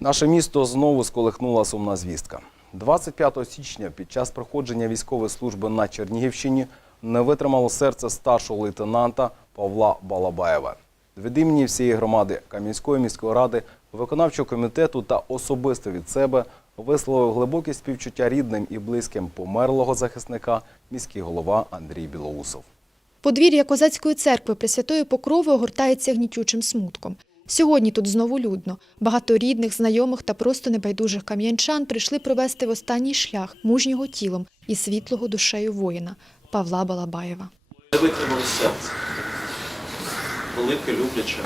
Наше місто знову сколихнула сумна звістка. 25 січня під час проходження військової служби на Чернігівщині не витримало серце старшого лейтенанта Павла Балабаєва. Від імені всієї громади Кам'янської міської ради, виконавчого комітету та особисто від себе висловив глибокі співчуття рідним і близьким померлого захисника міський голова Андрій Білоусов. Подвір'я козацької церкви Пресвятої Покрови огортається гнітючим смутком. Сьогодні тут знову людно. Багато рідних, знайомих та просто небайдужих кам'янчан прийшли провести в останній шлях мужнього тілом і світлого душею воїна Павла Балабаєва. Не витримали серце. Велике любляче,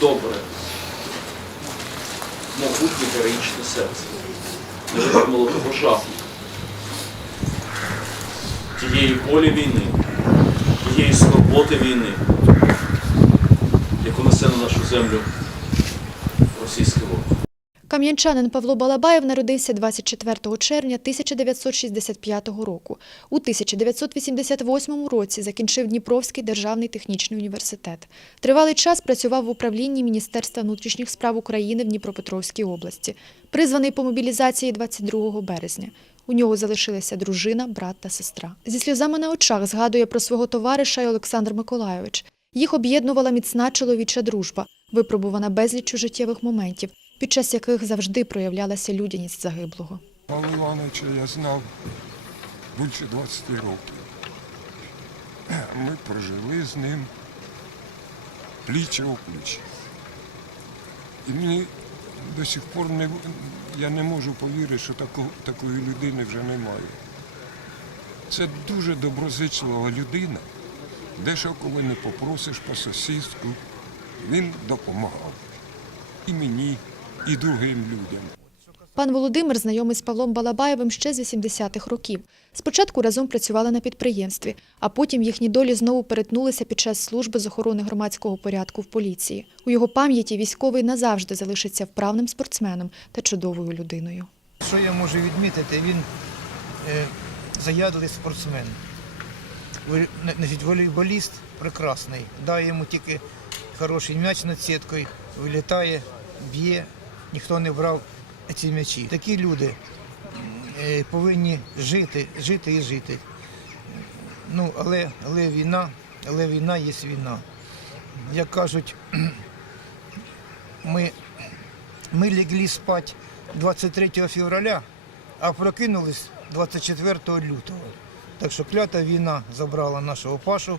добре, могутнє героїчне серце. Не витримало того жаху, тієї волі війни, тієї свободи війни яку несе на нашу землю російське ворог. Кам'янчанин Павло Балабаєв народився 24 червня 1965 року. У 1988 році закінчив Дніпровський державний технічний університет. Тривалий час працював в управлінні Міністерства внутрішніх справ України в Дніпропетровській області, призваний по мобілізації 22 березня. У нього залишилися дружина, брат та сестра. Зі сльозами на очах згадує про свого товариша й Олександр Миколайович. Їх об'єднувала міцна чоловіча дружба, випробувана безліч життєвих моментів, під час яких завжди проявлялася людяність загиблого. Павла Івановича я знав більше 20 років. Ми прожили з ним пліче у пліч. І мені до сих пор не, я не можу повірити, що тако, такої людини вже немає. Це дуже доброзичлива людина. Дещо, коли не попросиш по сусідству, він допомагав і мені, і другим людям. Пан Володимир знайомий з Павлом Балабаєвим ще з 80-х років. Спочатку разом працювали на підприємстві, а потім їхні долі знову перетнулися під час служби з охорони громадського порядку в поліції. У його пам'яті військовий назавжди залишиться вправним спортсменом та чудовою людиною. Що я можу відмітити? Він е, заядлий спортсмен значить, волейболіст прекрасний. Дає йому тільки хороший м'яч над сіткою, вилітає, б'є, ніхто не брав ці м'ячі. Такі люди е, повинні жити, жити і жити. Ну, Але але війна, але війна є війна. Як кажуть, ми ми легли спати 23 февраля, а прокинулись 24 лютого. Так що клята війна забрала нашого пашу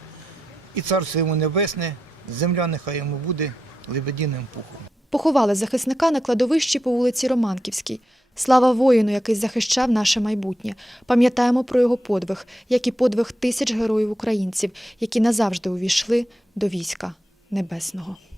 і царство йому небесне, земля нехай йому буде лебедіним пухом. Поховали захисника на кладовищі по вулиці Романківській. Слава воїну, який захищав наше майбутнє. Пам'ятаємо про його подвиг, як і подвиг тисяч героїв українців, які назавжди увійшли до війська небесного.